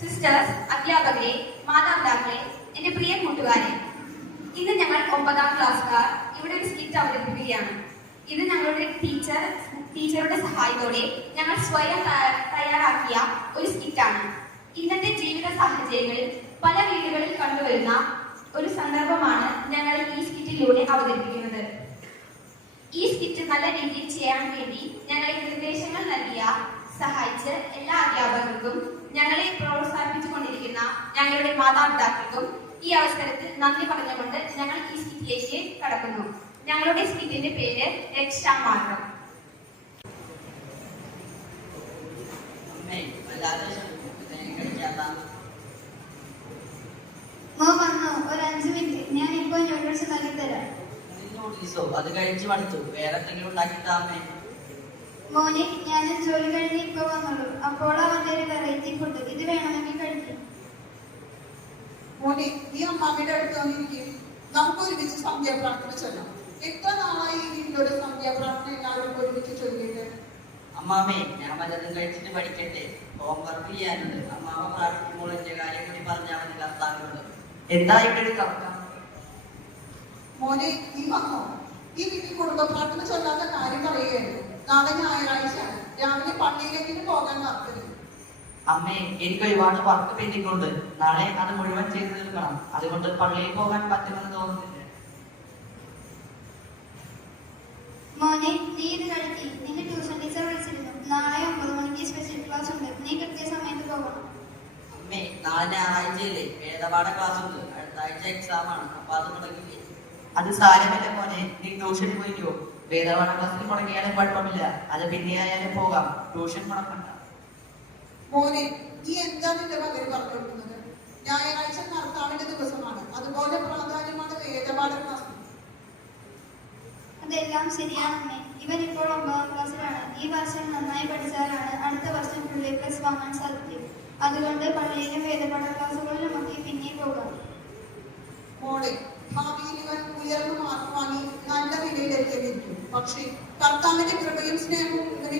Sisters അധ്യാപകരെ മാതാപിതാക്കളെ എന്റെ പ്രിയ കൂട്ടുകാരെ ഇന്ന് ഞങ്ങൾ ഒമ്പതാം ക്ലാസ്സുകാർ ഇവിടെ ഒരു സ്കിറ്റ് അവതരിപ്പിക്കുകയാണ്. ഇത് ഞങ്ങളുടെ ടീച്ചർ ടീച്ചറുടെ സഹായത്തോടെ ഞങ്ങൾ സ്വയം തയ്യാറാക്കിയ ഒരു സ്കിറ്റാണ് ഇന്നത്തെ ജീവിത സാഹചര്യങ്ങളിൽ പല വീടുകളിൽ കണ്ടുവരുന്ന ഒരു സന്ദർഭമാണ് ഞങ്ങൾ ഈ സ്കിറ്റിലൂടെ അവതരിപ്പിക്കുന്നത്. ഈ സ്കിറ്റ് നല്ല രീതിയിൽ ചെയ്യാൻ വേണ്ടി ഞങ്ങളെ നിർദ്ദേശങ്ങൾ നൽകിയ സഹായിച്ച് എല്ലാ അധ്യാപകർക്കും ഞങ്ങളുടെ മാതാപിതാക്കൾക്കും ഈ അവസരത്തിൽ നന്ദി പറഞ്ഞുകൊണ്ട് ഞങ്ങൾ ഈ സ്കിറ്റിലേക്ക് കടക്കുന്നു. ഞങ്ങളുടെ സ്കിറ്റിന്റെ പേര് രക്ഷാമാർഗം ഒരു അഞ്ച് മിനിറ്റ്. ഞാൻ ഇപ്പൊ നൂഡിൽസ് ഉണ്ടാക്കി തരാം. നൂഡിൽസോ അത് കഴിച്ചു മടുത്തു. വേറെ എന്തെങ്കിലും ഉണ്ടാക്കി താമേ മോനെ ഞാൻ ജോലി കഴിഞ്ഞ് ഇപ്പൊ വന്നുള്ളൂ അപ്പോൾ വന്നൊരു വെറൈറ്റി ഫുഡ് ഇത് വേണമെങ്കിൽ കഴിക്കും. മോനെ നീ അമ്മാമ്മയുടെ അടുത്ത് വന്നിരിക്കും. നമുക്ക് ഒരുമിച്ച് സന്ധ്യാപ്രാർത്ഥന ചൊല്ലാം. എത്ര നാളായി ഈ സന്ധ്യാ പ്രാർത്ഥന എല്ലാവരും ഒരുമിച്ച് ചൊല്ലിയിട്ട്? അമ്മാമേ ഞാൻ വല്ലതും കഴിച്ചിട്ട് പഠിക്കട്ടെ. ഹോംവർക്ക് ചെയ്യാനുണ്ട്. അമ്മാമ പ്രാർത്ഥിക്കുമ്പോൾ എന്റെ കാര്യം കൂടി പറഞ്ഞാൽ മതി കർത്താവിനോട് എന്താ ഇവിടെ ഒരു തർക്കം? മോനെ നീ വന്നോ. ഈ വീട്ടിൽ കുടുംബ പ്രാർത്ഥന ചൊല്ലാത്ത കാര്യം പറയുകയായിരുന്നു നാളെ ഞായറാഴ്ചയാണ്. രാവിലെ പള്ളിയിലേക്ക് പോകാൻ നടത്തരുത് അമ്മേ എനിക്ക് ഒരുപാട് വർക്ക് പെൻഡിംഗ് ഉണ്ട് നാളെ അത് മുഴുവൻ ചെയ്തു തീർക്കണം. അതുകൊണ്ട് പള്ളിയിൽ പോകാൻ പറ്റുമെന്ന് തോന്നുന്നില്ല? മോനെ നീ ഇത് കഴിക്കി നിന്റെ ട്യൂഷൻ ടീച്ചർ വിളിച്ചിരുന്നു. നാളെ ഒമ്പത് മണിക്ക് സ്പെഷ്യൽ ക്ലാസ് ഉണ്ട്. നീ കൃത്യസമയത്ത് പോകണം. അമ്മേ നാളെ ഞായറാഴ്ചയില്ലേ? വേദപാഠ ക്ലാസ് ഉണ്ട്. അടുത്ത ആഴ്ച എക്സാം ആണ്. അപ്പൊ അത് മുടങ്ങില്ലേ അത് സാരമില്ല മോനെ. നീ ട്യൂഷൻ പോയിക്കോ വേദപാഠ ക്ലാസ്സിൽ മുടങ്ങിയാലും കുഴപ്പമില്ല. അത് പിന്നെ ആയാലും പോകാം. ട്യൂഷൻ മുടക്കണ്ട. മോനെ നീ എന്താ നിന്റെ മകന് പറഞ്ഞു കൊടുക്കുന്നത് ഞായറാഴ്ച കർത്താവിന്റെ ദിവസമാണ്. അതുപോലെ പ്രാധാന്യമാണ് വേദപാഠ ക്ലാസ്. അതെല്ലാം ശരിയാണമ്മേ ഇവൻ ഇപ്പോൾ ഒമ്പതാം ക്ലാസ്സിലാണ്. ഈ വർഷം നന്നായി പഠിച്ചാലാണ് അടുത്ത വർഷം എ പ്ലസ് വാങ്ങാൻ സാധിക്കും. അതുകൊണ്ട് പള്ളിയിലും വേദപാഠ ക്ലാസ്സുകളിലും ഒക്കെ പിന്നെ പോകാം. മോളെ ഭാവിയിൽ ഇവൻ ഉയർന്ന മാർക്ക് വാങ്ങി നല്ല നിലയിലെത്തിയിരിക്കും പക്ഷേ കർത്താവിന്റെ കൃപയും സ്നേഹവും ഇവനിലുണ്ടെങ്കിലേ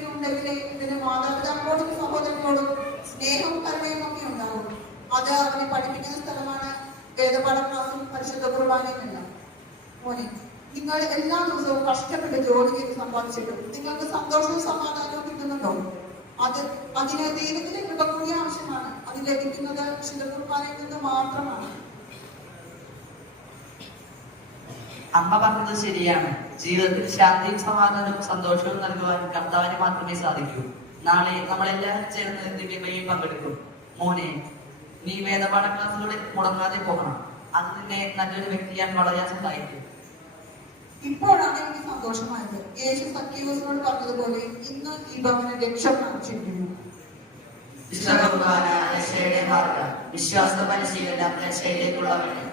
അത് അവനെ പഠിപ്പിക്കുന്ന സ്ഥലമാണ് വേദപാഠ ക്ലാസ്സും പരിശുദ്ധ കുർബാനയും എല്ലാം. നിങ്ങൾ എല്ലാ ദിവസവും കഷ്ടപ്പെട്ട് ജോലി ചെയ്ത് സമ്പാദിച്ചിട്ടും നിങ്ങൾക്ക് സന്തോഷവും സമാധാനവും കിട്ടുന്നുണ്ടോ? അത് അതിന് ദൈവത്തിന്റെ കൃപ കൂടി ആവശ്യമാണ്. അത് ലഭിക്കുന്നത് വിശുദ്ധ കുർബാനയിൽ നിന്ന് മാത്രമാണ്. അമ്മ പറഞ്ഞത് ശരിയാണ്. ജീവിതത്തിൽ ശാന്തിയും സമാധാനവും സന്തോഷവും നൽകുവാൻ കർത്താവിന് മാത്രമേ സാധിക്കൂ. നാളെ നമ്മളെല്ലാവരും ചേർന്ന് ദിവ്യമയിൽ പങ്കെടുക്കും. മോനെ നീ വേദപാഠ ക്ലാസ്സുകളിൽ മുടങ്ങാതെ പോകണം. അത് നിന്നെ നല്ലൊരു വ്യക്തിയാൻ വളരാൻ സഹായിക്കും. ഇപ്പോഴാണ് എനിക്ക് സന്തോഷമായത്. യേശു സഖ്യോസിനോട് പറഞ്ഞതുപോലെ ഇന്ന് ഈ ഭവന രക്ഷ പ്രാപിച്ചിരിക്കുന്നു വിശ്വകുർബാന രക്ഷയുടെ മാർഗം. വിശ്വാസ പരിശീലനം രക്ഷയിലേക്കുള്ള വഴി.